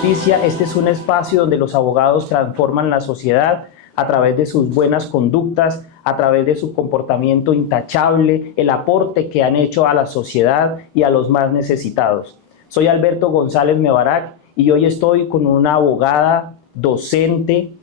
Justicia. Este es un espacio donde los abogados transforman la sociedad a través de sus buenas conductas, a través de su comportamiento intachable, el aporte que han hecho a la sociedad y a los más necesitados. Soy Alberto González Mebarak y hoy estoy con una abogada, docente,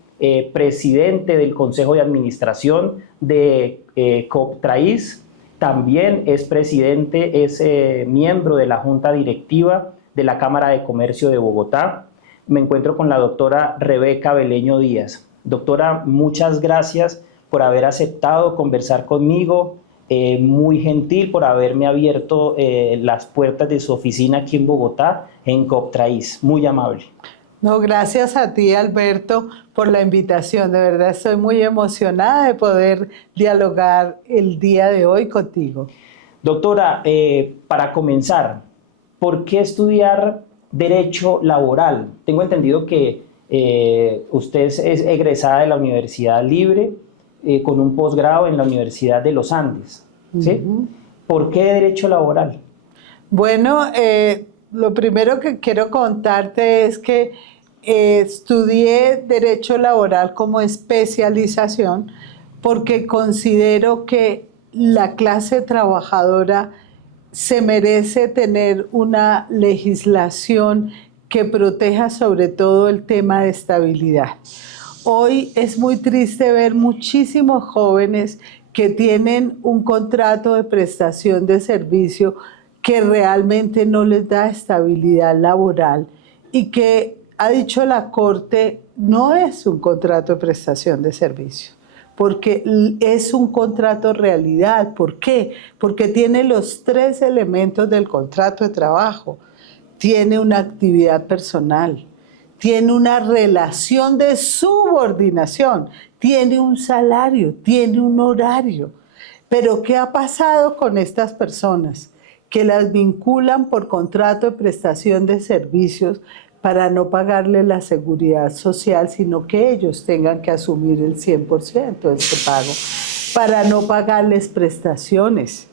presidente del Consejo de Administración de Coptraís. También es presidente, es miembro de la Junta Directiva de la Cámara de Comercio de Bogotá. Me encuentro con la doctora Rebeca Beleño Díaz. Doctora, muchas gracias por haber aceptado conversar conmigo, muy gentil por haberme abierto las puertas de su oficina aquí en Bogotá, en Coptraís. Muy amable. No, gracias a ti, Alberto, por la invitación. De verdad estoy muy emocionada de poder dialogar el día de hoy contigo. Doctora, para comenzar, ¿por qué estudiar Derecho Laboral? Tengo entendido que usted es egresada de la Universidad Libre con un posgrado en la Universidad de los Andes, ¿sí? ¿Por qué Derecho Laboral? Bueno, lo primero que quiero contarte es que estudié Derecho Laboral como especialización porque considero que la clase trabajadora se merece tener una legislación que proteja sobre todo el tema de estabilidad. Hoy es muy triste ver muchísimos jóvenes que tienen un contrato de prestación de servicio que realmente no les da estabilidad laboral y que, ha dicho la Corte, no es un contrato de prestación de servicio, porque es un contrato realidad. ¿Por qué? Porque tiene los tres elementos del contrato de trabajo. Tiene una actividad personal, tiene una relación de subordinación, tiene un salario, tiene un horario. Pero ¿qué ha pasado con estas personas? Que las vinculan por contrato de prestación de servicios para no pagarle la seguridad social, sino que ellos tengan que asumir el 100% de este pago, para no pagarles prestaciones.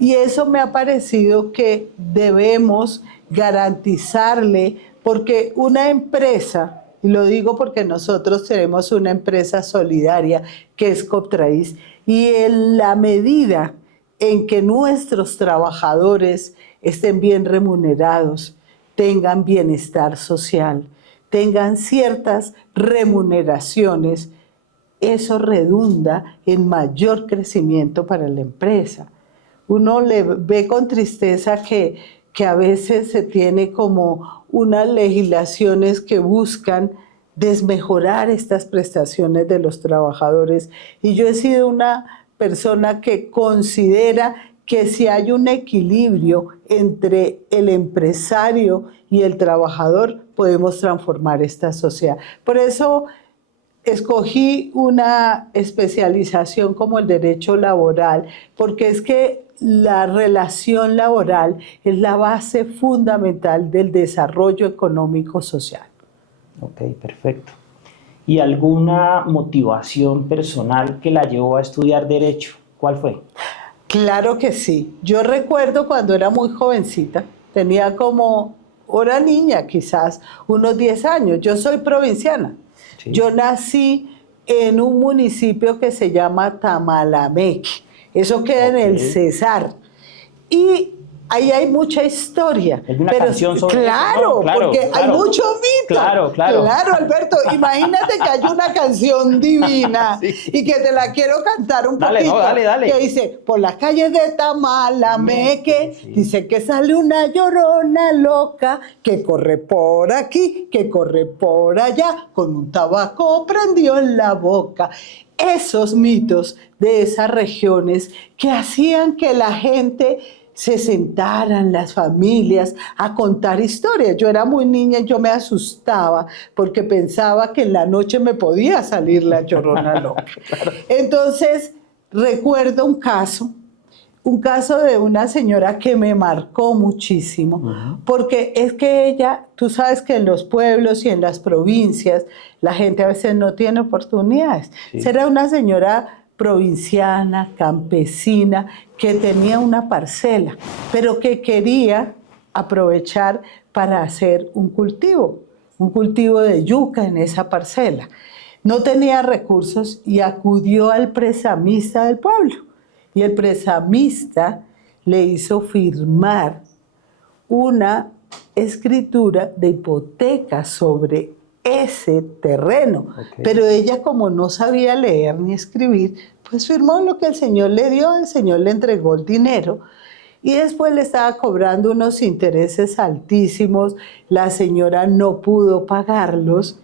Y eso me ha parecido que debemos garantizarle, porque una empresa, y lo digo porque nosotros tenemos una empresa solidaria que es Coptraís, y en la medida en que nuestros trabajadores estén bien remunerados, tengan bienestar social, tengan ciertas remuneraciones, eso redunda en mayor crecimiento para la empresa. Uno le ve con tristeza que a veces se tiene como unas legislaciones que buscan desmejorar estas prestaciones de los trabajadores. Y yo he sido una persona que considera que si hay un equilibrio entre el empresario y el trabajador, podemos transformar esta sociedad. Por eso escogí una especialización como el derecho laboral, porque es que la relación laboral es la base fundamental del desarrollo económico social. Ok, perfecto. ¿Y alguna motivación personal que la llevó a estudiar Derecho? ¿Cuál fue? Claro que sí. Yo recuerdo cuando era muy jovencita, tenía como, era niña quizás, unos 10 años. Yo soy provinciana. Sí. Yo nací en un municipio que se llama Tamalameque. Eso queda en el Cesar. Y ahí hay mucha historia. Es una canción sobre claro, eso, ¿no? Claro, porque claro, hay mucho mito. Claro, Alberto, imagínate que hay una canción divina sí. Y que te la quiero cantar un poquito. No, dale. Que dice, por las calles de Tamalameque, sí. Dice que sale una llorona loca que corre por aquí, que corre por allá, con un tabaco prendido en la boca. Esos mitos de esas regiones que hacían que la gente se sentaran, las familias, a contar historias. Yo era muy niña y yo me asustaba porque pensaba que en la noche me podía salir la llorona loca. Claro. Entonces, recuerdo un caso de una señora que me marcó muchísimo, porque es que ella, tú sabes que en los pueblos y en las provincias la gente a veces no tiene oportunidades. Sí. Era una señora provinciana, campesina, que tenía una parcela, pero que quería aprovechar para hacer un cultivo. un cultivo de yuca en esa parcela. No tenía recursos y acudió al prestamista del pueblo. Y el prestamista le hizo firmar una escritura de hipoteca sobre ese terreno. Okay. Pero ella, como no sabía leer ni escribir, pues firmó lo que el Señor le dio, el Señor le entregó el dinero y después le estaba cobrando unos intereses altísimos, la señora no pudo pagarlos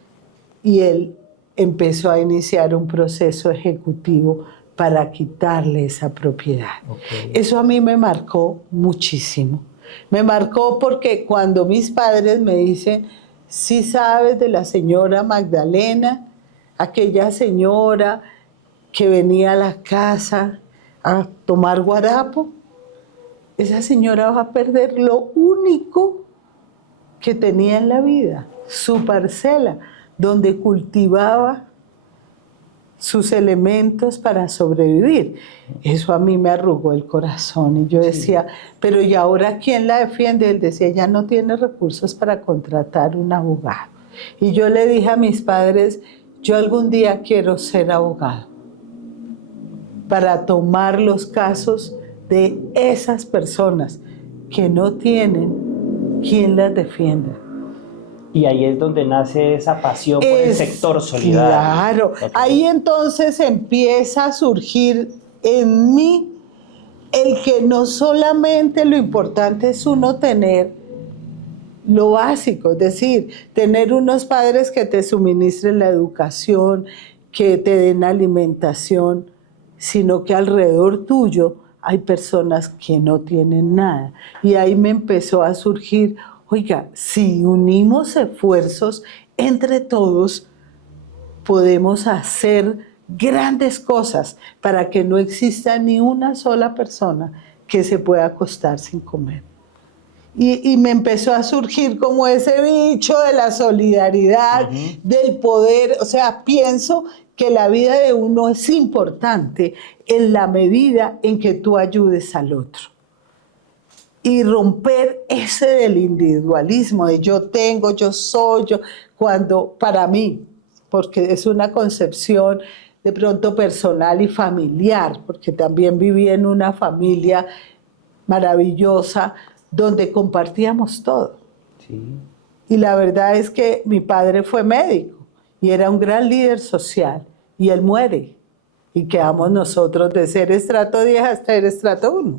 y él empezó a iniciar un proceso ejecutivo para quitarle esa propiedad. Okay. Eso a mí me marcó muchísimo. Me marcó porque cuando mis padres me dicen, ¿sí sabes de la señora Magdalena? Aquella señora que venía a la casa a tomar guarapo. Esa señora va a perder lo único que tenía en la vida, su parcela, donde cultivaba sus elementos para sobrevivir. Eso a mí me arrugó el corazón y yo decía, pero ¿y ahora quién la defiende? Él decía, ya no tiene recursos para contratar un abogado. Y yo le dije a mis padres, yo algún día quiero ser abogado para tomar los casos de esas personas que no tienen quien las defienda. Y ahí es donde nace esa pasión por el sector solidario. Claro, ahí entonces empieza a surgir en mí el que no solamente lo importante es uno tener lo básico, es decir, tener unos padres que te suministren la educación, que te den alimentación, sino que alrededor tuyo hay personas que no tienen nada. Y ahí me empezó a surgir, oiga, si unimos esfuerzos entre todos, podemos hacer grandes cosas para que no exista ni una sola persona que se pueda acostar sin comer. Y me empezó a surgir como ese bicho de la solidaridad, del poder. O sea, pienso que la vida de uno es importante en la medida en que tú ayudes al otro. Y romper ese del individualismo, de yo tengo, yo soy, yo, cuando para mí, porque es una concepción de pronto personal y familiar, porque también viví en una familia maravillosa donde compartíamos todo. Sí. Y la verdad es que mi padre fue médico y era un gran líder social y él muere y quedamos nosotros de ser estrato 10 hasta el estrato 1,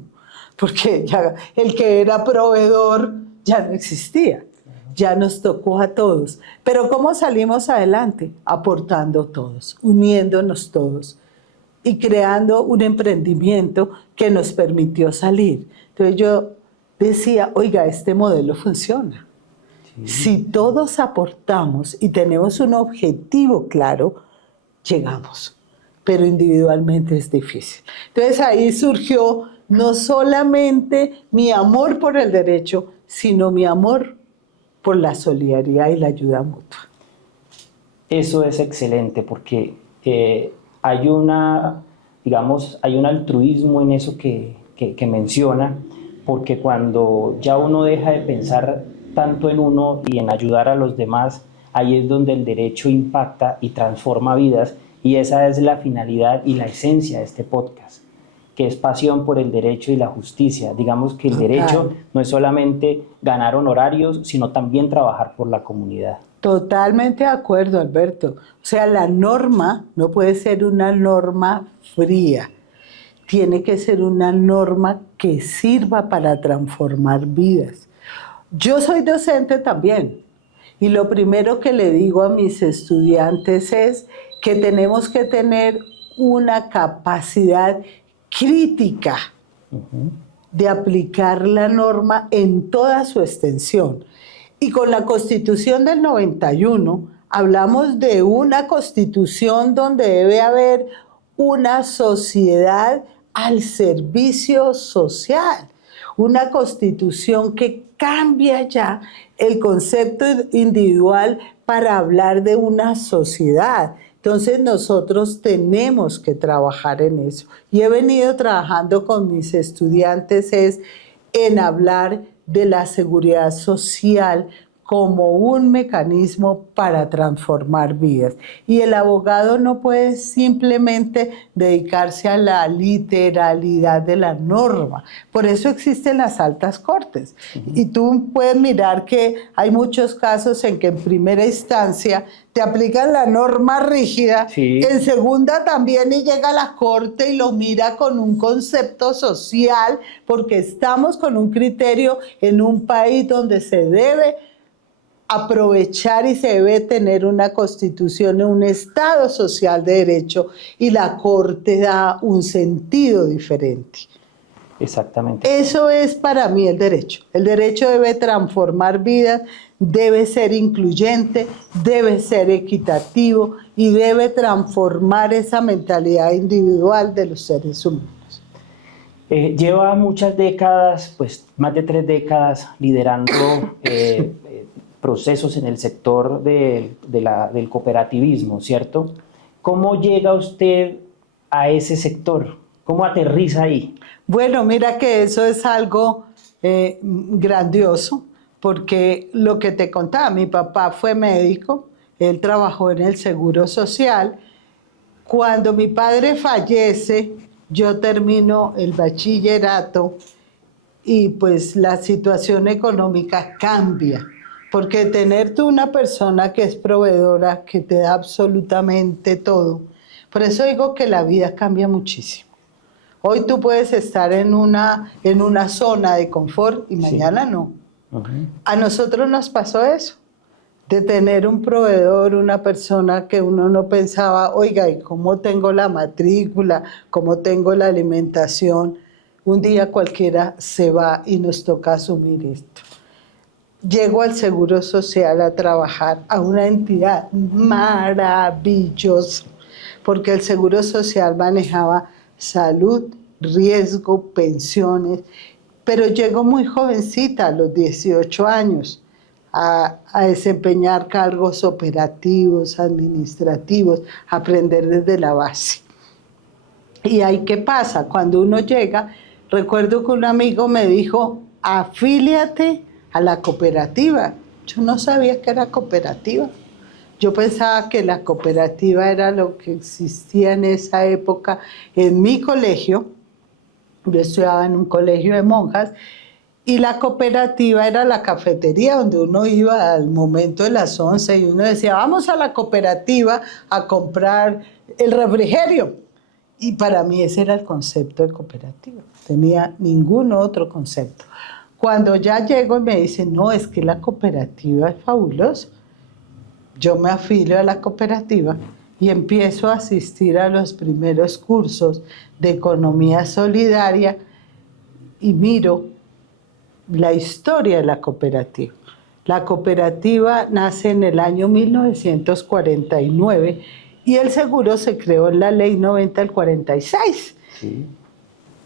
porque ya el que era proveedor ya no existía, ya nos tocó a todos. Pero ¿cómo salimos adelante? Aportando todos, uniéndonos todos y creando un emprendimiento que nos permitió salir. Entonces yo decía, oiga, este modelo funciona. Sí. Si todos aportamos y tenemos un objetivo claro, llegamos, pero individualmente es difícil. Entonces ahí surgió no solamente mi amor por el derecho, sino mi amor por la solidaridad y la ayuda mutua. Eso es excelente porque hay hay un altruismo en eso que menciona, porque cuando ya uno deja de pensar tanto en uno y en ayudar a los demás, ahí es donde el derecho impacta y transforma vidas, y esa es la finalidad y la esencia de este podcast, que es pasión por el derecho y la justicia. Digamos que el derecho no es solamente ganar honorarios, sino también trabajar por la comunidad. Totalmente de acuerdo, Alberto. O sea, la norma no puede ser una norma fría. Tiene que ser una norma que sirva para transformar vidas. Yo soy docente también y lo primero que le digo a mis estudiantes es que tenemos que tener una capacidad crítica de aplicar la norma en toda su extensión. Y con la Constitución del 91 hablamos de una Constitución donde debe haber una sociedad al servicio social, una Constitución que cambia ya el concepto individual para hablar de una sociedad. Entonces nosotros tenemos que trabajar en eso. Y he venido trabajando con mis estudiantes en hablar de la seguridad social como un mecanismo para transformar vidas. Y el abogado no puede simplemente dedicarse a la literalidad de la norma. Por eso existen las altas cortes. Y tú puedes mirar que hay muchos casos en que en primera instancia te aplican la norma rígida, Sí. en segunda también, y llega a la corte y lo mira con un concepto social, porque estamos con un criterio en un país donde se debe aprovechar y se debe tener una constitución, un estado social de derecho, y la corte da un sentido diferente. Exactamente. Eso es para mí el derecho. El derecho debe transformar vidas, debe ser incluyente, debe ser equitativo y debe transformar esa mentalidad individual de los seres humanos. Lleva muchas décadas, pues más de 3 décadas, liderando procesos en el sector del cooperativismo, ¿cierto? ¿Cómo llega usted a ese sector? ¿Cómo aterriza ahí? Bueno, mira que eso es algo grandioso, porque lo que te contaba, mi papá fue médico, él trabajó en el Seguro Social. Cuando mi padre fallece, yo termino el bachillerato y pues la situación económica cambia, porque tener tú una persona que es proveedora, que te da absolutamente todo, por eso digo que la vida cambia muchísimo. Hoy tú puedes estar en una zona de confort y mañana no. A nosotros nos pasó eso, de tener un proveedor, una persona que uno no pensaba, oiga, ¿y cómo tengo la matrícula? ¿Cómo tengo la alimentación? Un día cualquiera se va y nos toca asumir esto. Llego al Seguro Social a trabajar a una entidad maravillosa, porque el Seguro Social manejaba salud, riesgo, pensiones, pero llegó muy jovencita, a los 18 años, a desempeñar cargos operativos, administrativos, aprender desde la base. Y ahí, ¿qué pasa? Cuando uno llega, recuerdo que un amigo me dijo, afíliate a la cooperativa. Yo no sabía que era cooperativa. Yo pensaba que la cooperativa era lo que existía en esa época en mi colegio. Yo estudiaba en un colegio de monjas y la cooperativa era la cafetería donde uno iba al momento de las 11 y uno decía, vamos a la cooperativa a comprar el refrigerio. Y para mí ese era el concepto de cooperativa. Tenía ningún otro concepto. Cuando ya llego y me dicen, no, es que la cooperativa es fabulosa. Yo me afilio a la cooperativa y empiezo a asistir a los primeros cursos de economía solidaria y miro la historia de la cooperativa. La cooperativa nace en el año 1949 y el seguro se creó en la Ley 90 del 46. Sí.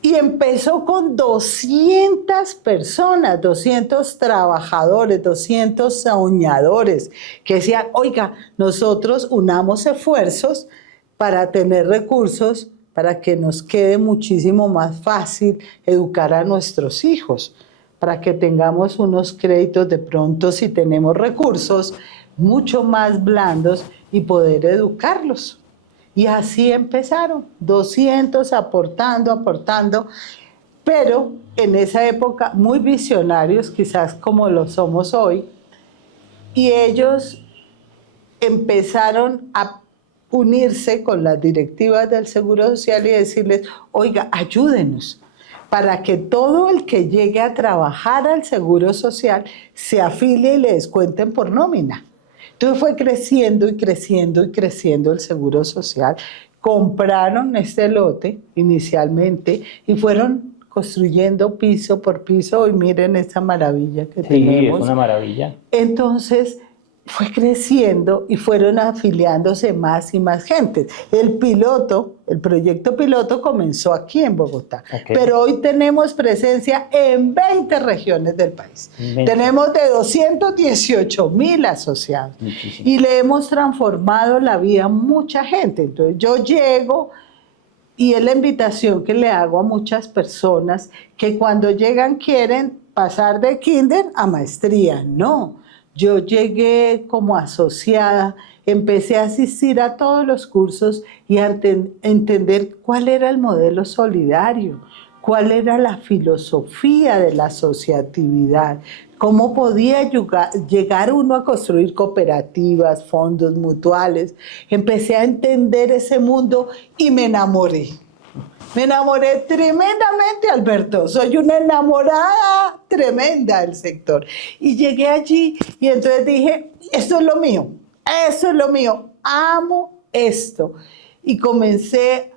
Y empezó con 200 personas, 200 trabajadores, 200 soñadores que decían, oiga, nosotros unamos esfuerzos para tener recursos para que nos quede muchísimo más fácil educar a nuestros hijos, para que tengamos unos créditos de pronto, si tenemos recursos, mucho más blandos y poder educarlos. Y así empezaron, 200 aportando, pero en esa época muy visionarios, quizás como lo somos hoy, y ellos empezaron a unirse con las directivas del Seguro Social y decirles, oiga, ayúdenos para que todo el que llegue a trabajar al Seguro Social se afilie y le descuenten por nómina. Entonces fue creciendo y creciendo y creciendo el Seguro Social. Compraron este lote inicialmente y fueron construyendo piso por piso y miren esa maravilla que tenemos. Sí, es una maravilla. Entonces fue creciendo y fueron afiliándose más y más gente. El proyecto piloto comenzó aquí en Bogotá, pero hoy tenemos presencia en 20 regiones del país. Tenemos de 218,000 asociados. Muchísimo. Y le hemos transformado la vida a mucha gente. Entonces yo llego y es la invitación que le hago a muchas personas que cuando llegan quieren pasar de kinder a maestría. No. yo llegué como asociada, empecé a asistir a todos los cursos y a entender cuál era el modelo solidario, cuál era la filosofía de la asociatividad, cómo podía llegar uno a construir cooperativas, fondos mutuales. Empecé a entender ese mundo y me enamoré. Me enamoré tremendamente, Alberto. Soy una enamorada tremenda del sector. Y llegué allí y entonces dije, esto es lo mío, eso es lo mío, amo esto. Y comencé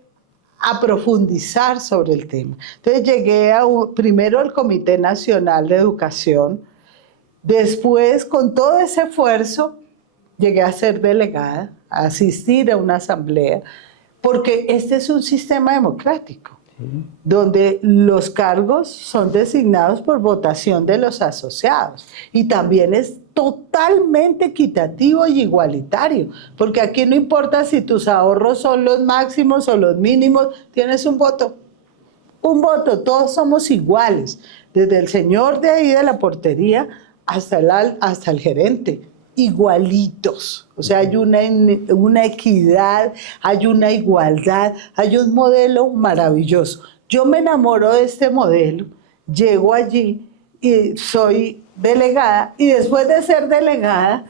a profundizar sobre el tema. Entonces llegué primero al Comité Nacional de Educación, después con todo ese esfuerzo llegué a ser delegada, a asistir a una asamblea, porque este es un sistema democrático, donde los cargos son designados por votación de los asociados y también es totalmente equitativo y igualitario, porque aquí no importa si tus ahorros son los máximos o los mínimos, tienes un voto, todos somos iguales, desde el señor de ahí de la portería hasta el gerente, igualitos. O sea, hay una equidad, hay una igualdad, hay un modelo maravilloso. Yo me enamoro de este modelo, llego allí y soy delegada, y después de ser delegada,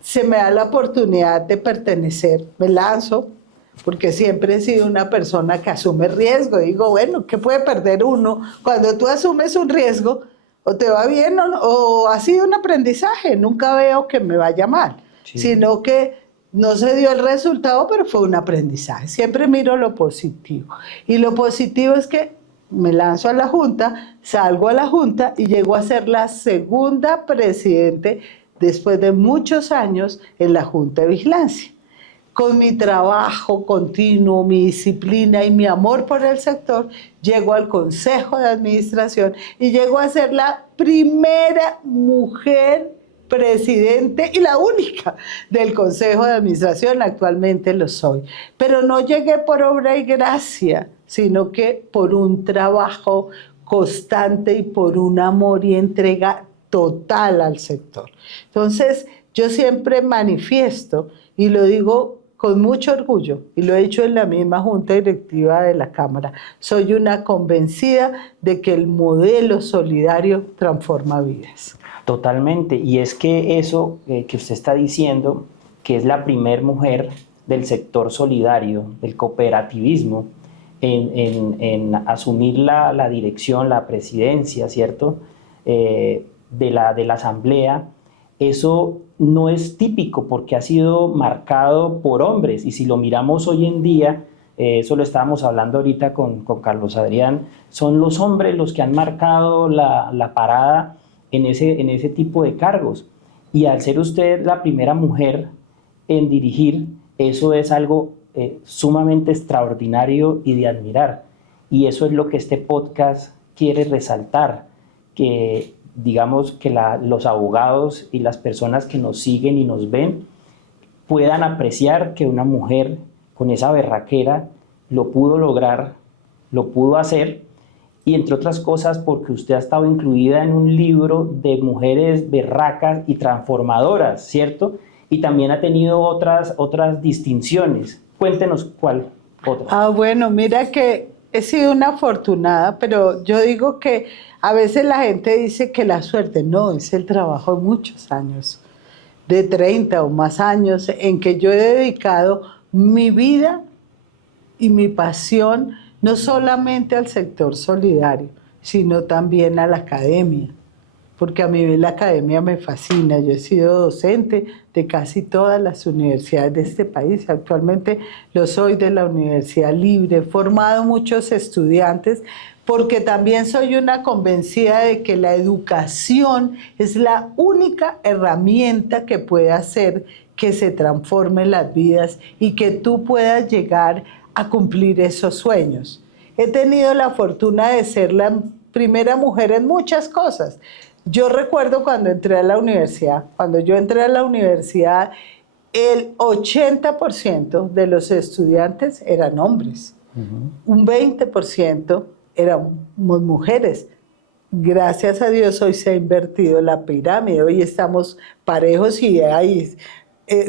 se me da la oportunidad de pertenecer, me lanzo, porque siempre he sido una persona que asume riesgo. Digo, bueno, ¿qué puede perder uno? Cuando tú asumes un riesgo, o te va bien o ha sido un aprendizaje, nunca veo que me vaya mal, sino que no se dio el resultado, pero fue un aprendizaje. Siempre miro lo positivo. Y lo positivo es que me lanzo a la Junta, salgo a la Junta y llego a ser la segunda presidente después de muchos años en la Junta de Vigilancia. Con mi trabajo continuo, mi disciplina y mi amor por el sector, llego al Consejo de Administración y llego a ser la primera mujer presidente y la única del Consejo de Administración. Actualmente lo soy. Pero no llegué por obra y gracia, sino que por un trabajo constante y por un amor y entrega total al sector. Entonces, yo siempre manifiesto y lo digo con mucho orgullo, y lo he hecho en la misma Junta Directiva de la Cámara. Soy una convencida de que el modelo solidario transforma vidas. Totalmente, y es que eso que usted está diciendo, que es la primer mujer del sector solidario, del cooperativismo, en asumir la dirección, la presidencia, ¿cierto?, de la asamblea, eso no es típico porque ha sido marcado por hombres, y si lo miramos hoy en día, eso lo estábamos hablando ahorita con Carlos Adrián, son los hombres los que han marcado la parada en ese tipo de cargos, y al ser usted la primera mujer en dirigir, eso es algo sumamente extraordinario y de admirar, y eso es lo que este podcast quiere resaltar, que digamos que los abogados y las personas que nos siguen y nos ven puedan apreciar que una mujer con esa berraquera lo pudo lograr, lo pudo hacer, y entre otras cosas porque usted ha estado incluida en un libro de mujeres berracas y transformadoras, ¿cierto? Y también ha tenido otras distinciones. Cuéntenos cuál otra. Bueno, mira que he sido una afortunada, pero yo digo que a veces la gente dice que la suerte, no, es el trabajo de muchos años, de 30 o más años, en que yo he dedicado mi vida y mi pasión no solamente al sector solidario, sino también a la academia, porque a mí la academia me fascina. Yo he sido docente de casi todas las universidades de este país. Actualmente lo soy de la Universidad Libre. He formado muchos estudiantes porque también soy una convencida de que la educación es la única herramienta que puede hacer que se transformen las vidas y que tú puedas llegar a cumplir esos sueños. He tenido la fortuna de ser la primera mujer en muchas cosas. Yo recuerdo cuando entré a la universidad, el 80% de los estudiantes eran hombres, un 20% éramos mujeres. gracias a Dios hoy se ha invertido la pirámide, hoy estamos parejos y hay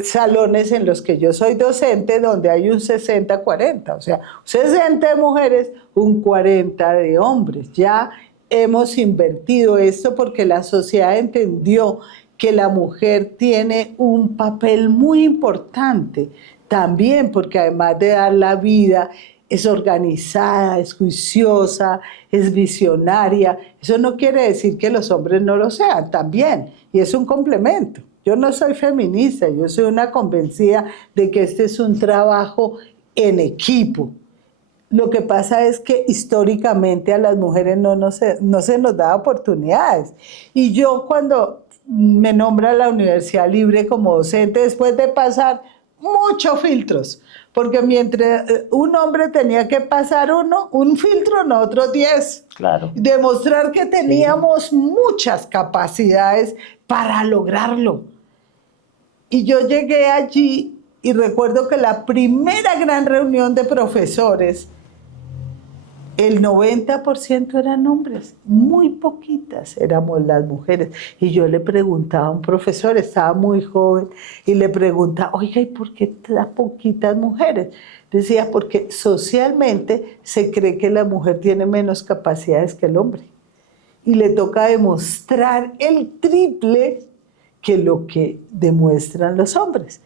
salones en los que yo soy docente donde hay un 60-40, o sea, 60 de mujeres, un 40 de hombres. Ya hemos invertido esto porque la sociedad entendió que la mujer tiene un papel muy importante, también porque además de dar la vida, es organizada, es juiciosa, es visionaria. Eso no quiere decir que los hombres no lo sean, también, y es un complemento. Yo no soy feminista, yo soy una convencida de que este es un trabajo en equipo. Lo que pasa es que históricamente a las mujeres no se nos da oportunidades. Y yo cuando me nombra la Universidad Libre como docente, después de pasar muchos filtros, porque mientras un hombre tenía que pasar un filtro, nosotros 10. Claro. Demostrar que teníamos muchas capacidades para lograrlo. Y yo llegué allí y recuerdo que la primera gran reunión de profesores, el 90% eran hombres, muy poquitas éramos las mujeres. Y yo le preguntaba a un profesor, estaba muy joven, y le preguntaba, oiga, ¿y por qué tan poquitas mujeres? Decía, porque socialmente se cree que la mujer tiene menos capacidades que el hombre. Y le toca demostrar el triple que lo que demuestran los hombres.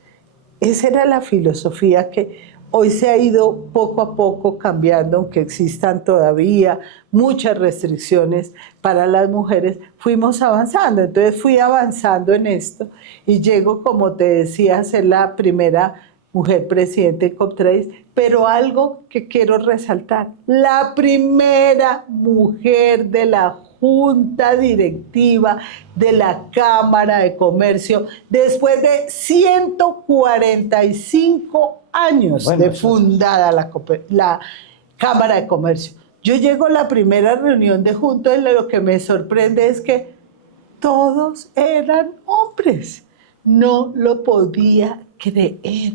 Esa era la filosofía que hoy se ha ido poco a poco cambiando, aunque existan todavía muchas restricciones para las mujeres, fuimos avanzando. Entonces fui avanzando en esto y llego, como te decía, a ser la primera mujer presidente de COP3, pero algo que quiero resaltar, la primera mujer de la Junta Directiva de la Cámara de Comercio, después de 145 años de fundada la Cámara de Comercio. Yo llego a la primera reunión de junta y lo que me sorprende es que todos eran hombres. No lo podía creer.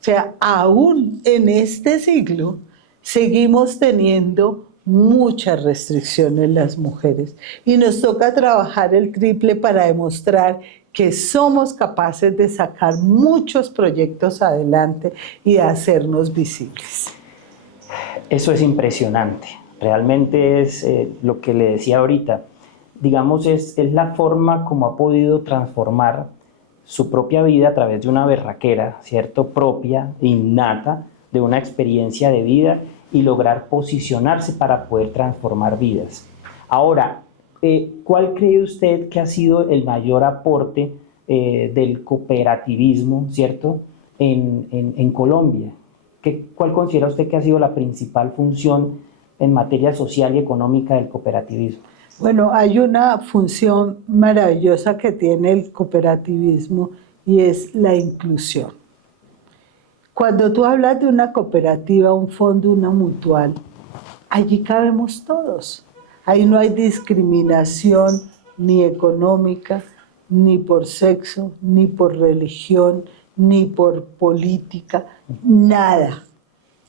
O sea, aún en este siglo seguimos teniendo muchas restricciones las mujeres y nos toca trabajar el triple para demostrar que somos capaces de sacar muchos proyectos adelante y de hacernos visibles. Eso es impresionante, realmente es lo que le decía ahorita, digamos es la forma como ha podido transformar su propia vida a través de una berraquera, ¿cierto? Propia, innata, de una experiencia de vida y lograr posicionarse para poder transformar vidas. Ahora, ¿cuál cree usted que ha sido el mayor aporte del cooperativismo, ¿cierto?, en Colombia? ¿Cuál considera usted que ha sido la principal función en materia social y económica del cooperativismo? Bueno, hay una función maravillosa que tiene el cooperativismo y es la inclusión. Cuando tú hablas de una cooperativa, un fondo, una mutual, allí cabemos todos. Ahí no hay discriminación ni económica, ni por sexo, ni por religión, ni por política, nada.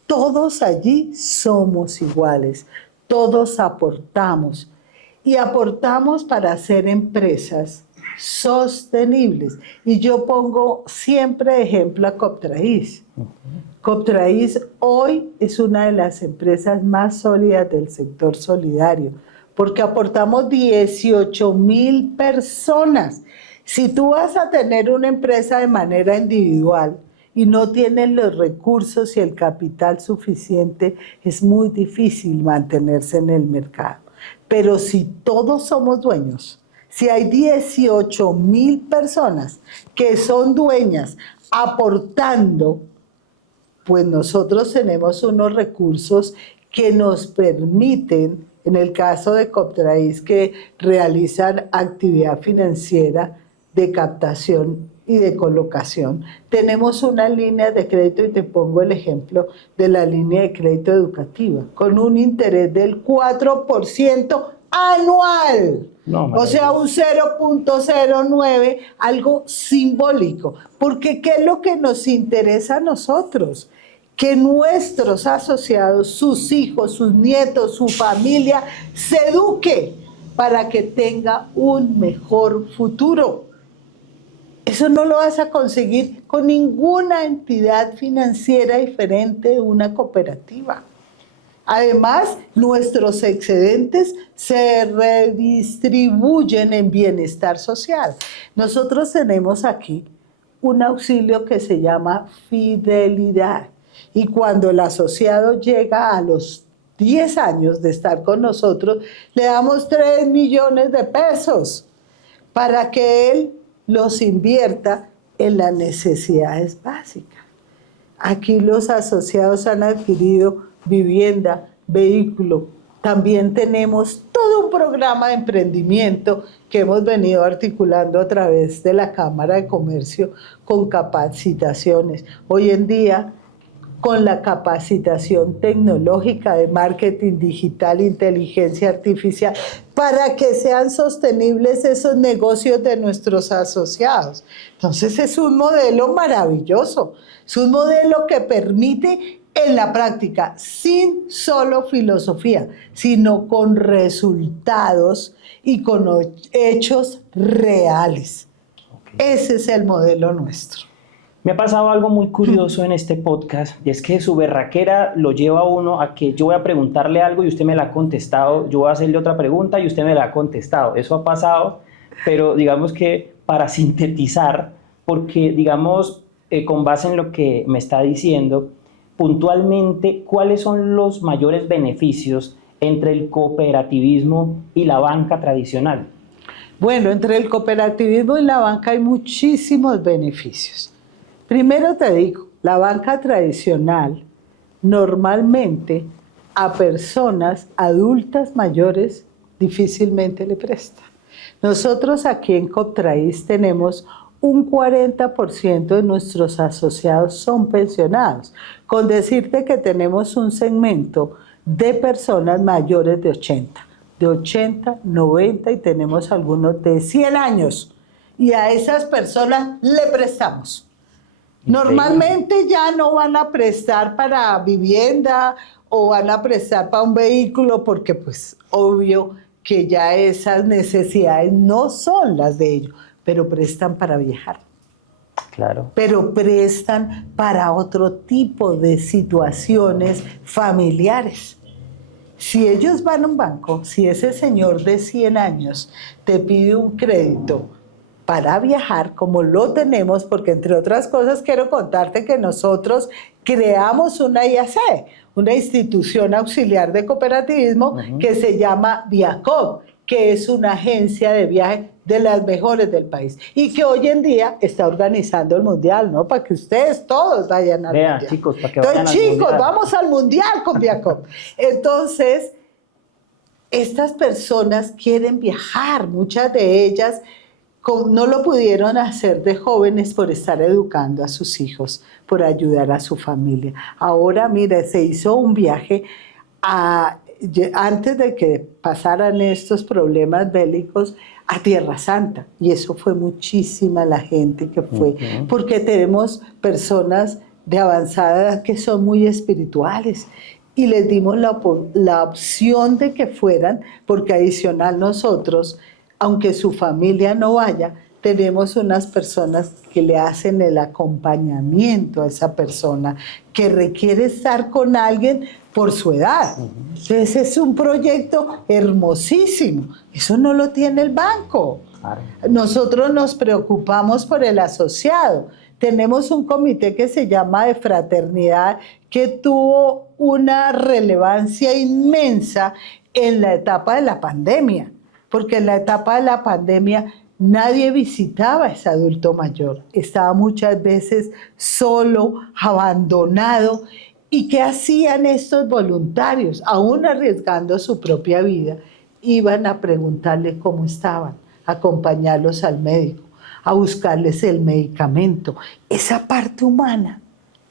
Todos allí somos iguales, todos aportamos. Y aportamos para hacer empresas sostenibles. Y yo pongo siempre de ejemplo a COP3. COP3 hoy es una de las empresas más sólidas del sector solidario, porque aportamos 18,000 personas. Si tú vas a tener una empresa de manera individual y no tienes los recursos y el capital suficiente, es muy difícil mantenerse en el mercado. Pero si todos somos dueños, si hay 18,000 personas que son dueñas aportando, pues nosotros tenemos unos recursos que nos permiten, en el caso de COP3, que realizan actividad financiera de captación y de colocación. Tenemos una línea de crédito, y te pongo el ejemplo de la línea de crédito educativa, con un interés del 4% anual. No, o sea, un 0.09, algo simbólico. Porque ¿qué es lo que nos interesa a nosotros? que nuestros asociados, sus hijos, sus nietos, su familia, se eduque para que tenga un mejor futuro. Eso no lo vas a conseguir con ninguna entidad financiera diferente de una cooperativa. Además, nuestros excedentes se redistribuyen en bienestar social. Nosotros tenemos aquí un auxilio que se llama fidelidad. Y cuando el asociado llega a los 10 años de estar con nosotros, le damos 3 millones de pesos para que él los invierta en las necesidades básicas. Aquí los asociados han adquirido vivienda, vehículo. También tenemos todo un programa de emprendimiento que hemos venido articulando a través de la Cámara de Comercio con capacitaciones. Hoy en día, con la capacitación tecnológica de marketing digital, inteligencia artificial, para que sean sostenibles esos negocios de nuestros asociados. Entonces es un modelo maravilloso, es un modelo que permite en la práctica, sin solo filosofía, sino con resultados y con hechos reales. Okay. Ese es el modelo nuestro. Me ha pasado algo muy curioso en este podcast, y es que su berraquera lo lleva a uno a que yo voy a preguntarle algo y usted me la ha contestado, yo voy a hacerle otra pregunta y usted me la ha contestado. Eso ha pasado, pero digamos que para sintetizar, porque digamos, con base en lo que me está diciendo, puntualmente, ¿cuáles son los mayores beneficios entre el cooperativismo y la banca tradicional? Bueno, entre el cooperativismo y la banca hay muchísimos beneficios. Primero te digo, la banca tradicional normalmente a personas adultas mayores difícilmente le presta. Nosotros aquí en Coptraís tenemos un 40% de nuestros asociados son pensionados, con decirte que tenemos un segmento de personas mayores de 80, 90 y tenemos algunos de 100 años. Y a esas personas le prestamos. Normalmente ya no van a prestar para vivienda o van a prestar para un vehículo porque pues obvio que ya esas necesidades no son las de ellos, pero prestan para viajar. Claro. Pero prestan para otro tipo de situaciones familiares. Si ellos van a un banco, si ese señor de 100 años te pide un crédito para viajar, como lo tenemos, porque entre otras cosas quiero contarte que nosotros creamos una IAC, una institución auxiliar de cooperativismo que se llama Viacop, que es una agencia de viaje de las mejores del país y que hoy en día está organizando el mundial, ¿no? Para que ustedes todos vayan al mundial. Chicos, para que vayan Entonces, al chicos, mundial. vamos al mundial con Viacop. Entonces, estas personas quieren viajar, muchas de ellas no lo pudieron hacer de jóvenes por estar educando a sus hijos, por ayudar a su familia. Ahora, mire, se hizo un viaje antes de que pasaran estos problemas bélicos a Tierra Santa. Y eso fue muchísima la gente que fue, porque tenemos personas de avanzada edad que son muy espirituales. Y les dimos la opción de que fueran, porque adicional nosotros, aunque su familia no vaya, tenemos unas personas que le hacen el acompañamiento a esa persona que requiere estar con alguien por su edad. Entonces es un proyecto hermosísimo. Eso no lo tiene el banco. Nosotros nos preocupamos por el asociado. Tenemos un comité que se llama de fraternidad que tuvo una relevancia inmensa en la etapa de la pandemia. Porque en la etapa de la pandemia nadie visitaba a ese adulto mayor. Estaba muchas veces solo, abandonado. ¿Y qué hacían estos voluntarios? Aún arriesgando su propia vida, iban a preguntarle cómo estaban, a acompañarlos al médico, a buscarles el medicamento. Esa parte humana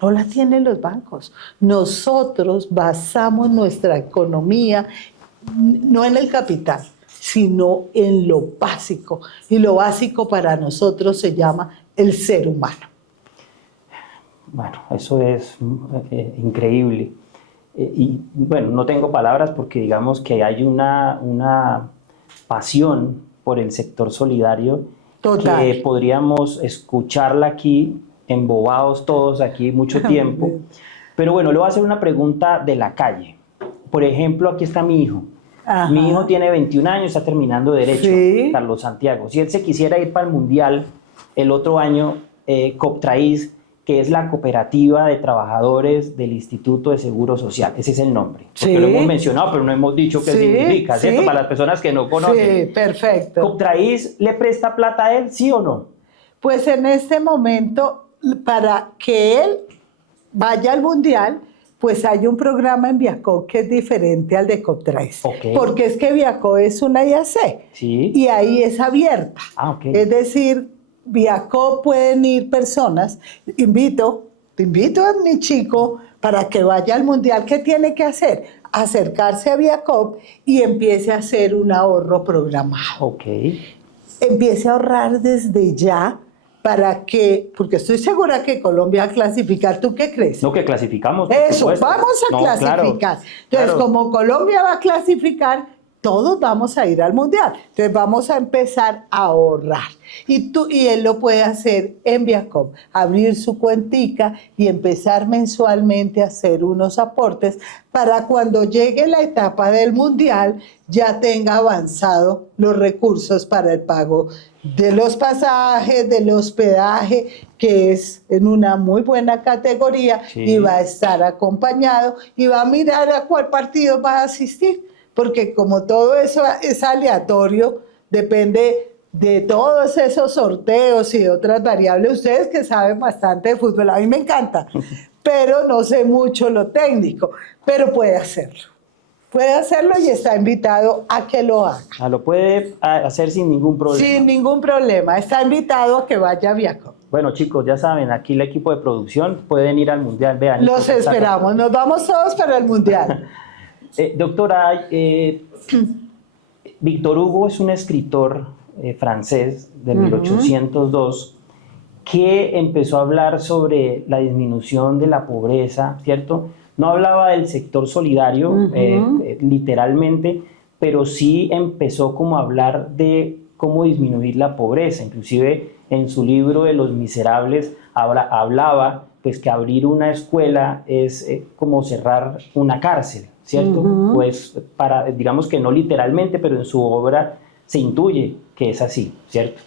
no la tienen los bancos. Nosotros basamos nuestra economía no en el capital, sino en lo básico. Y lo básico para nosotros se llama el ser humano. Bueno, eso es increíble. Y bueno, no tengo palabras porque digamos que hay una pasión por el sector solidario. Total. Que podríamos escucharla aquí, embobados todos aquí mucho tiempo. Pero bueno, le voy a hacer una pregunta de la calle. Por ejemplo, aquí está mi hijo. Ajá. Mi hijo tiene 21 años, está terminando Derecho, Sí. Carlos Santiago. Si él se quisiera ir para el Mundial el otro año, Coptraís, que es la cooperativa de trabajadores del Instituto de Seguro Social. Ese es el nombre. Porque Sí. lo hemos mencionado, pero no hemos dicho qué Sí, significa, ¿cierto? sí. Para las personas que no conocen. Sí, perfecto. ¿Coptraís le presta plata a él, sí o no? Pues en este momento, para que él vaya al Mundial, pues hay un programa en Viacó que es diferente al de Coptraís. Ok. Porque es que Viacó es una IAC Sí. y ahí es abierta. Ah, ok. Es decir, Viacó pueden ir personas. Te invito a mi chico para que vaya al Mundial. ¿Qué tiene que hacer? Acercarse a Viacó y empiece a hacer un ahorro programado. Ok. Empiece a ahorrar desde ya para que, porque estoy segura que Colombia va a clasificar. ¿Tú qué crees? No, que clasificamos. por Eso, supuesto. vamos a No, clasificar. claro, Entonces, claro. como Colombia va a clasificar, todos vamos a ir al Mundial. Entonces, vamos a empezar a ahorrar. Y él lo puede hacer en Viacom, abrir su cuentica y empezar mensualmente a hacer unos aportes para cuando llegue la etapa del Mundial ya tenga avanzado los recursos para el pago de los pasajes, del hospedaje, que es en una muy buena categoría, Sí. y va a estar acompañado y va a mirar a cuál partido va a asistir, porque como todo eso es aleatorio, depende de todos esos sorteos y de otras variables. Ustedes que saben bastante de fútbol, a mí me encanta, pero no sé mucho lo técnico, pero puede hacerlo. Puede hacerlo y está invitado a que lo haga. Lo puede hacer sin ningún problema. Sin ningún problema. Está invitado a que vaya a Viacom. Bueno, chicos, ya saben, aquí el equipo de producción pueden ir al Mundial. Vean. Los esperamos. Nos vamos todos para el Mundial. Doctora, Víctor Hugo es un escritor francés de 1802 que empezó a hablar sobre la disminución de la pobreza, ¿cierto? No hablaba del sector solidario, literalmente, pero sí empezó como a hablar de cómo disminuir la pobreza. Inclusive en su libro de Los Miserables hablaba pues, que abrir una escuela es como cerrar una cárcel, ¿cierto? Pues digamos que no literalmente, pero en su obra se intuye que es así, ¿cierto?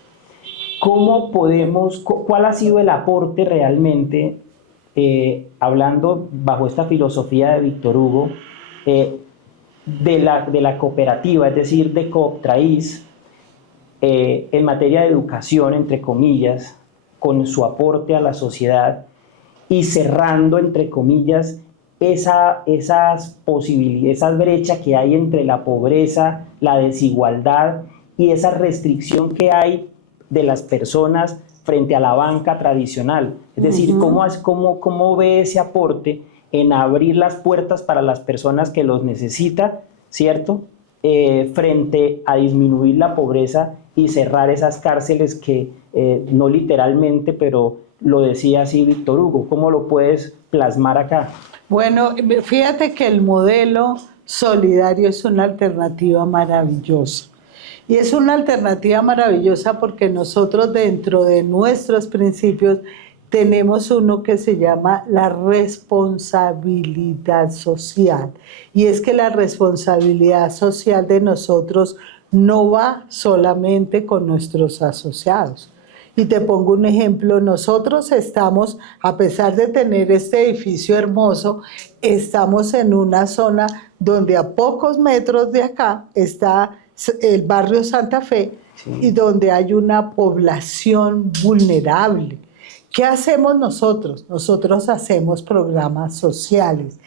¿Cuál ha sido el aporte realmente, hablando bajo esta filosofía de Víctor Hugo, de la cooperativa, es decir, de Coptraís, en materia de educación, entre comillas, con su aporte a la sociedad y cerrando, entre comillas, esas posibilidades, esas brechas que hay entre la pobreza, la desigualdad y esa restricción que hay de las personas frente a la banca tradicional? Es decir, ¿cómo ve ese aporte en abrir las puertas para las personas que los necesitan, ¿cierto? Frente a disminuir la pobreza y cerrar esas cárceles que, no literalmente, pero lo decía así Víctor Hugo. ¿Cómo lo puedes plasmar acá? Bueno, fíjate que el modelo solidario es una alternativa maravillosa. Y es una alternativa maravillosa porque nosotros dentro de nuestros principios tenemos uno que se llama la responsabilidad social. Y es que la responsabilidad social de nosotros no va solamente con nuestros asociados. Y te pongo un ejemplo, nosotros estamos, a pesar de tener este edificio hermoso, estamos en una zona donde a pocos metros de acá está el barrio Santa Fe, sí, y donde hay una población vulnerable. ¿Qué hacemos nosotros? Nosotros hacemos programas sociales.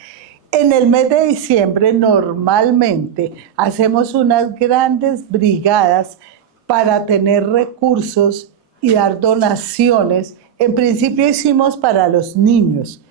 En el mes de diciembre normalmente hacemos unas grandes brigadas para tener recursos y dar donaciones. En principio hicimos para los niños.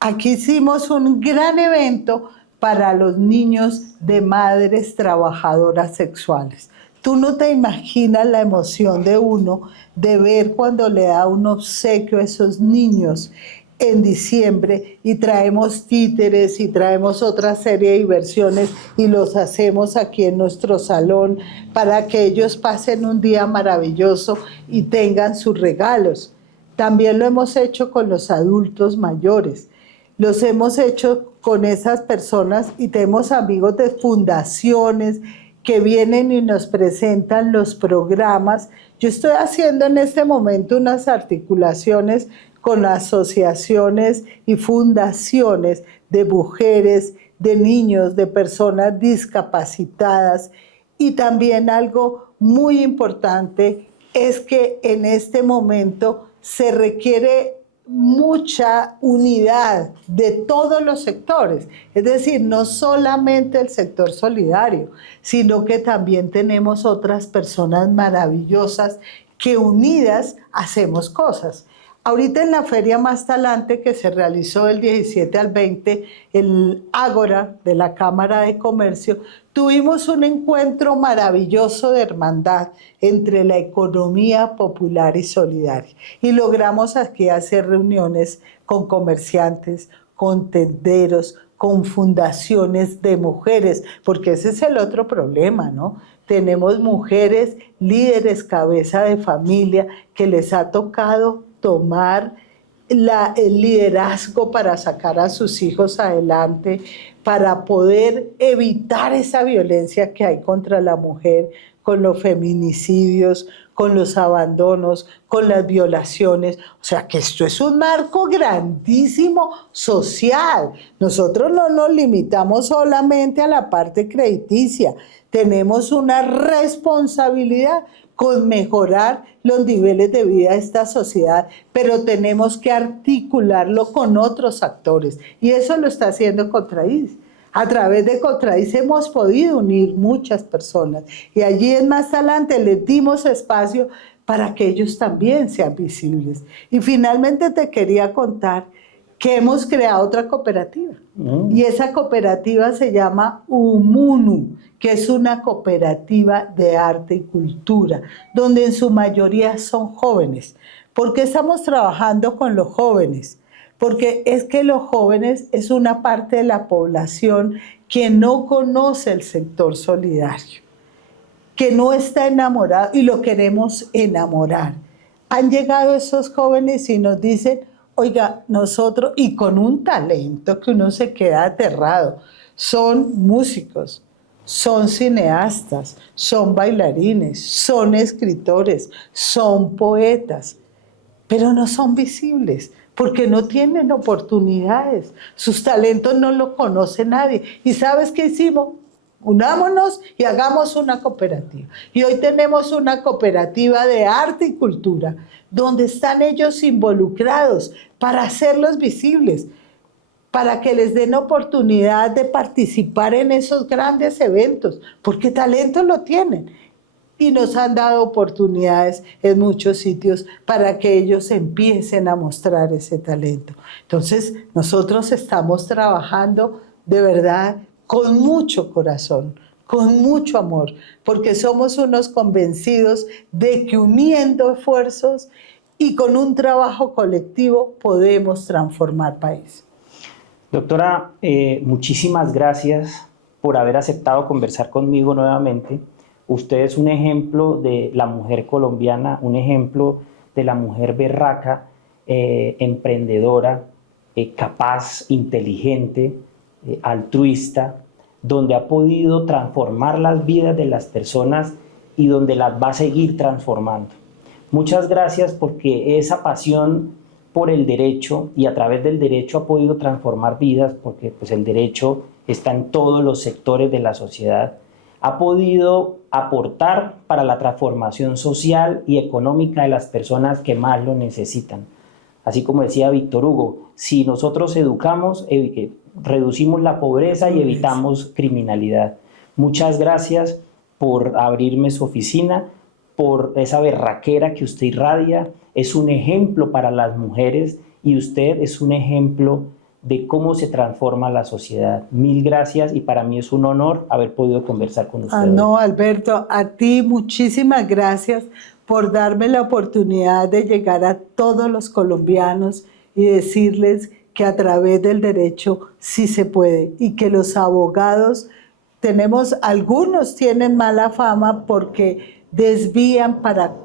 Aquí hicimos un gran evento para los niños de madres trabajadoras sexuales. Tú no te imaginas la emoción de uno de ver cuando le da un obsequio a esos niños en diciembre y traemos títeres y traemos otra serie de diversiones y los hacemos aquí en nuestro salón para que ellos pasen un día maravilloso y tengan sus regalos. También lo hemos hecho con los adultos mayores. Los hemos hecho con esas personas y tenemos amigos de fundaciones que vienen y nos presentan los programas. Yo estoy haciendo en este momento unas articulaciones con asociaciones y fundaciones de mujeres, de niños, de personas discapacitadas. Y también algo muy importante es que en este momento se requiere mucha unidad de todos los sectores, es decir, no solamente el sector solidario, sino que también tenemos otras personas maravillosas que unidas hacemos cosas. Ahorita en la Feria Más Talante que se realizó del 17 al 20, el Ágora de la Cámara de Comercio, tuvimos un encuentro maravilloso de hermandad entre la economía popular y solidaria. Y logramos aquí hacer reuniones con comerciantes, con tenderos, con fundaciones de mujeres, porque ese es el otro problema, ¿no? Tenemos mujeres, líderes, cabeza de familia, que les ha tocado tomar el liderazgo para sacar a sus hijos adelante, para poder evitar esa violencia que hay contra la mujer, con los feminicidios, con los abandonos, con las violaciones. O sea que esto es un marco grandísimo social. Nosotros no nos limitamos solamente a la parte crediticia, tenemos una responsabilidad con mejorar los niveles de vida de esta sociedad, pero tenemos que articularlo con otros actores, y eso lo está haciendo Contraís. A través de Contraís hemos podido unir muchas personas, y allí en Más Adelante les dimos espacio para que ellos también sean visibles. Y finalmente te quería contar que hemos creado otra cooperativa, y esa cooperativa se llama UMUNU, que es una cooperativa de arte y cultura, donde en su mayoría son jóvenes. ¿Por qué estamos trabajando con los jóvenes? Porque es que los jóvenes es una parte de la población que no conoce el sector solidario, que no está enamorado, y lo queremos enamorar. Han llegado esos jóvenes y nos dicen: oiga, nosotros, y con un talento que uno se queda aterrado, son músicos, son cineastas, son bailarines, son escritores, son poetas, pero no son visibles porque no tienen oportunidades. Sus talentos no los conoce nadie. ¿Y sabes qué hicimos? Unámonos y hagamos una cooperativa. Y hoy tenemos una cooperativa de arte y cultura, donde están ellos involucrados para hacerlos visibles, para que les den oportunidad de participar en esos grandes eventos, porque talento lo tienen. Y nos han dado oportunidades en muchos sitios para que ellos empiecen a mostrar ese talento. Entonces, nosotros estamos trabajando de verdad con mucho corazón, con mucho amor, porque somos unos convencidos de que uniendo esfuerzos y con un trabajo colectivo podemos transformar país. Doctora, muchísimas gracias por haber aceptado conversar conmigo nuevamente. Usted es un ejemplo de la mujer colombiana, un ejemplo de la mujer berraca, emprendedora, capaz, inteligente, altruista, donde ha podido transformar las vidas de las personas y donde las va a seguir transformando. Muchas gracias, porque esa pasión por el derecho, y a través del derecho ha podido transformar vidas, porque pues, el derecho está en todos los sectores de la sociedad, ha podido aportar para la transformación social y económica de las personas que más lo necesitan. Así como decía Víctor Hugo, si nosotros educamos, reducimos la pobreza y evitamos criminalidad. Muchas gracias por abrirme su oficina, por esa berraquera que usted irradia. Es un ejemplo para las mujeres, y usted es un ejemplo de cómo se transforma la sociedad. Mil gracias, y para mí es un honor haber podido conversar con usted. No, Alberto, a ti muchísimas gracias por darme la oportunidad de llegar a todos los colombianos y decirles que a través del derecho sí se puede y que los abogados algunos tienen mala fama porque desvían para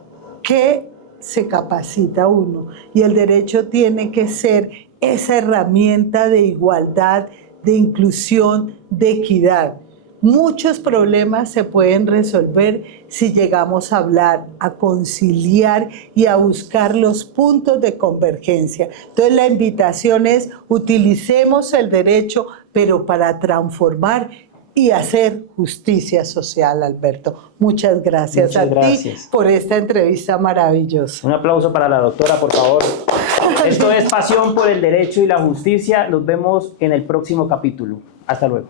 qué se capacita uno, y el derecho tiene que ser esa herramienta de igualdad, de inclusión, de equidad. Muchos problemas se pueden resolver si llegamos a hablar, a conciliar y a buscar los puntos de convergencia. Entonces la invitación es: utilicemos el derecho, pero para transformar y hacer justicia social, Alberto. Muchas gracias a ti por esta entrevista maravillosa. Un aplauso para la doctora, por favor. Esto es Pasión por el Derecho y la Justicia. Nos vemos en el próximo capítulo. Hasta luego.